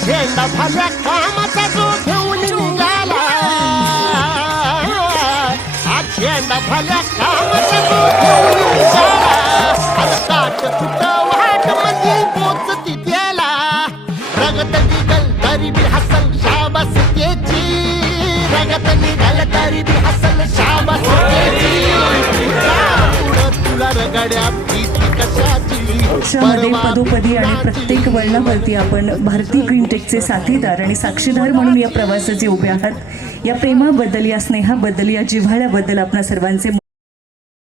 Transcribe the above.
झेंडा भाल्या कामाचा जो घेऊन निघाला, झेंडा भाल्या कामाचा जो घेऊन निघाला, काट तुट वाट मध्ये पोचती त्याला, रगत निघल तरी बी हसल शाबास त्याची, रगत निघल तरी बी हसल शाबास त्याची, तुला रगड्या भीती कशाची. पक्षामध्ये पदोपदी आणि प्रत्येक वळणावरती आपण भारती ग्रीनटेकचे साथीदार आणि साक्षीदार म्हणून या प्रवासाचे उभे आहात. या प्रेमाबद्दल, या स्नेहाबद्दल, या जिव्हाळ्याबद्दल आपणा सर्वांचे